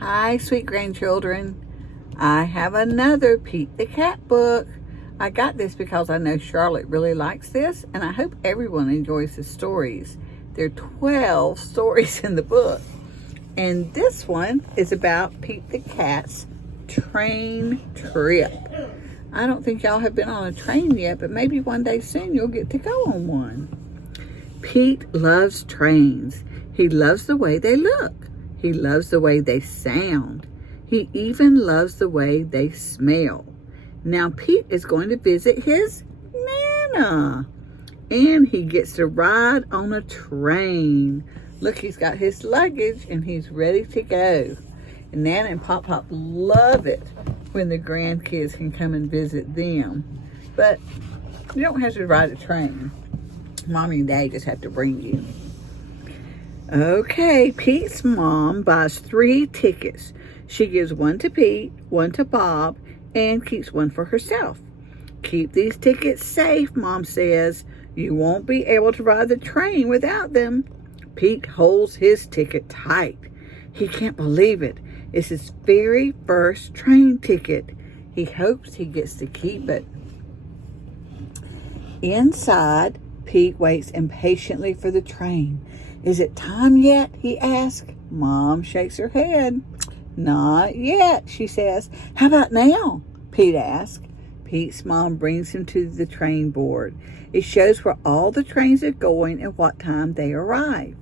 Hi, sweet grandchildren. I have another Pete the Cat book. I got this because I know Charlotte really likes this, and I hope everyone enjoys the stories. There are 12 stories in the book, and this one is about Pete the Cat's train trip. I don't think y'all have been on a train yet, but maybe one day soon you'll get to go on one. Pete loves trains. He loves the way they look. He loves the way they sound. He even loves the way they smell. Now Pete is going to visit his Nana. And he gets to ride on a train. Look, he's got his luggage and he's ready to go. And Nana and Pop Pop love it when the grandkids can come and visit them. But you don't have to ride a train. Mommy and Daddy just have to bring you. Okay, Pete's mom buys 3 tickets. She gives one to Pete, one to Bob, and keeps one for herself. Keep these tickets safe, Mom says. You won't be able to ride the train without them. Pete holds his ticket tight. He can't believe it. It's his very first train ticket. He hopes he gets to keep it. Inside, Pete waits impatiently for the train. Is it time yet? He asks. Mom shakes her head. Not yet, she says. How about now? Pete asks. Pete's mom brings him to the train board. It shows where all the trains are going and what time they arrive.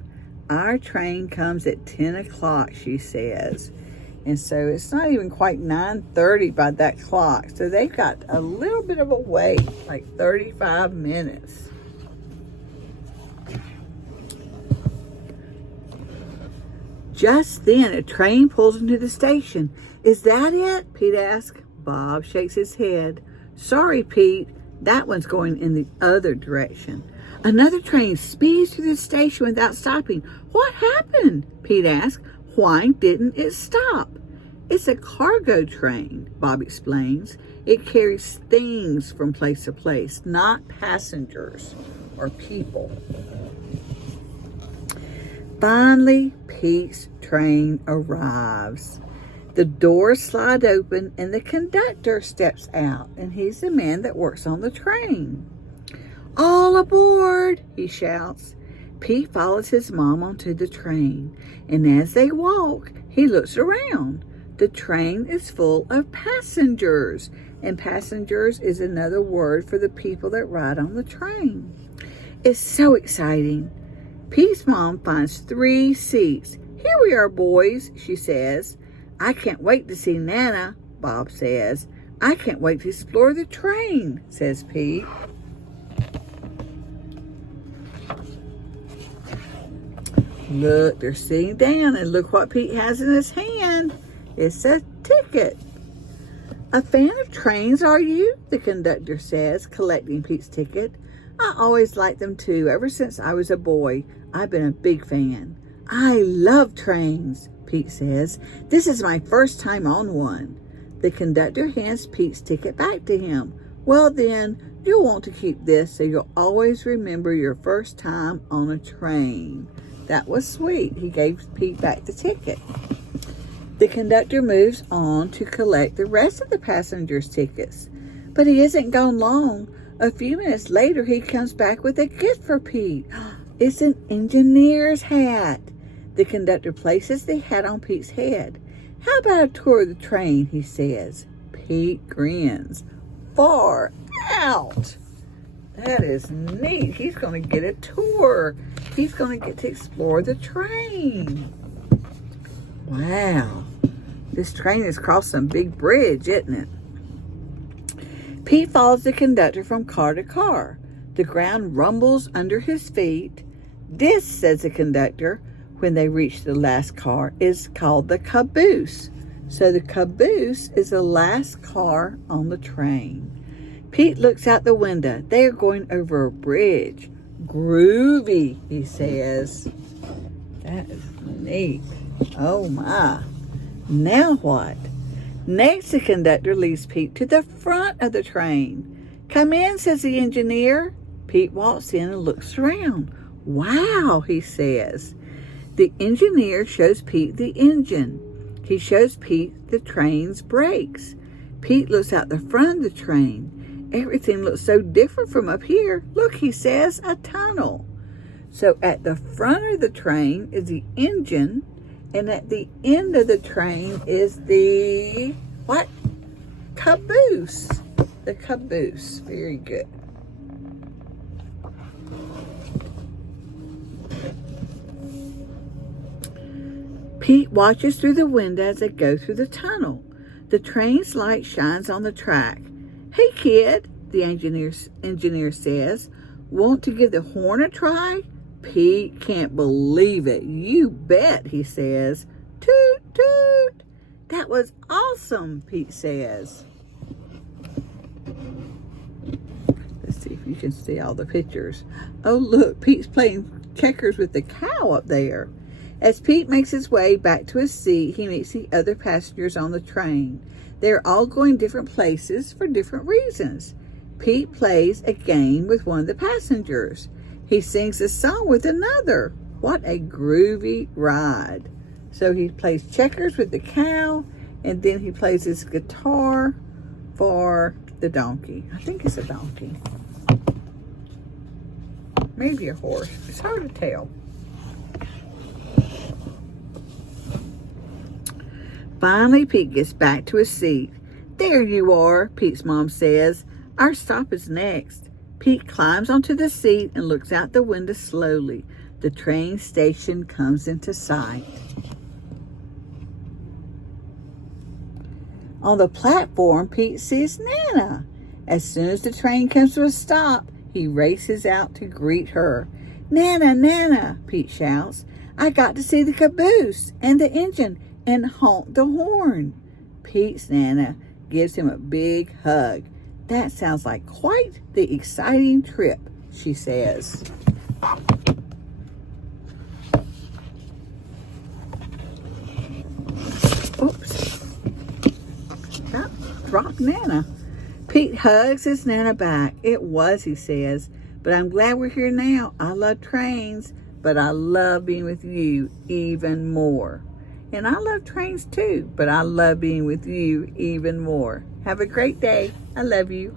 Our train comes at 10 o'clock, she says. And so it's not even quite 9:30 by that clock. So they've got a little bit of a wait, like 35 minutes. Just then, a train pulls into the station. Is that it? Pete asks. Bob shakes his head. Sorry, Pete. That one's going in the other direction. Another train speeds through the station without stopping. What happened? Pete asks. Why didn't it stop? It's a cargo train, Bob explains. It carries things from place to place, not passengers or people. Finally, Pete's train arrives. The doors slide open and the conductor steps out, and he's the man that works on the train. All aboard, he shouts. Pete follows his mom onto the train, and as they walk, he looks around. The train is full of passengers, and passengers is another word for the people that ride on the train. It's so exciting. Pete's mom finds 3 seats. Here we are, boys, she says. I can't wait to see Nana, Bob says. I can't wait to explore the train, says Pete. Look, they're sitting down, and look what Pete has in his hand. It's a ticket. A fan of trains, are you? The conductor says, collecting Pete's ticket. I always liked them too. Ever since I was a boy, I've been a big fan. I love trains, Pete says. This is my first time on one. The conductor hands Pete's ticket back to him. Well then, you'll want to keep this so you'll always remember your first time on a train. That was sweet. He gave Pete back the ticket. The conductor moves on to collect the rest of the passengers' tickets. But he isn't gone long. A few minutes later, he comes back with a gift for Pete. It's an engineer's hat. The conductor places the hat on Pete's head. How about a tour of the train, he says. Pete grins. Far out. That is neat. He's going to get a tour. He's going to get to explore the train. Wow. This train has crossed some big bridge, isn't it? Pete follows the conductor from car to car. The ground rumbles under his feet. This, says the conductor, when they reach the last car, is called the caboose. So the caboose is the last car on the train. Pete looks out the window. They are going over a bridge. Groovy, he says. That is neat. Oh my. Now what? Next, the conductor leads Pete to the front of the train. Come in, says the engineer. Pete walks in and looks around. Wow, he says. The engineer shows Pete the engine. He shows Pete the train's brakes. Pete looks out the front of the train. Everything looks so different from up here. Look, he says, a tunnel. So at the front of the train is the engine, and at the end of the train is the, what? Caboose. The caboose. Very good. Pete watches through the window as they go through the tunnel. The train's light shines on the track. Hey, kid, the engineer says. Want to give the horn a try? Pete can't believe it. You bet, he says. Toot, toot. That was awesome, Pete says. Let's see if you can see all the pictures. Oh, look, Pete's playing checkers with the cow up there. As Pete makes his way back to his seat, he meets the other passengers on the train. They're all going different places for different reasons. Pete plays a game with one of the passengers. He sings a song with another. What a groovy ride. So he plays checkers with the cow, and then he plays his guitar for the donkey. I think it's a donkey. Maybe a horse. It's hard to tell. Finally, Pete gets back to his seat. There you are, Pete's mom says. Our stop is next. Pete climbs onto the seat and looks out the window slowly. The train station comes into sight. On the platform, Pete sees Nana. As soon as the train comes to a stop, he races out to greet her. Nana, Nana, Pete shouts. I got to see the caboose and the engine and honk the horn. Pete's Nana gives him a big hug. That sounds like quite the exciting trip, she says. Oops. That dropped Nana. Pete hugs his Nana back. It was, he says, but I'm glad we're here now. I love trains, but I love being with you even more. And I love trains too, but I love being with you even more. Have a great day. I love you.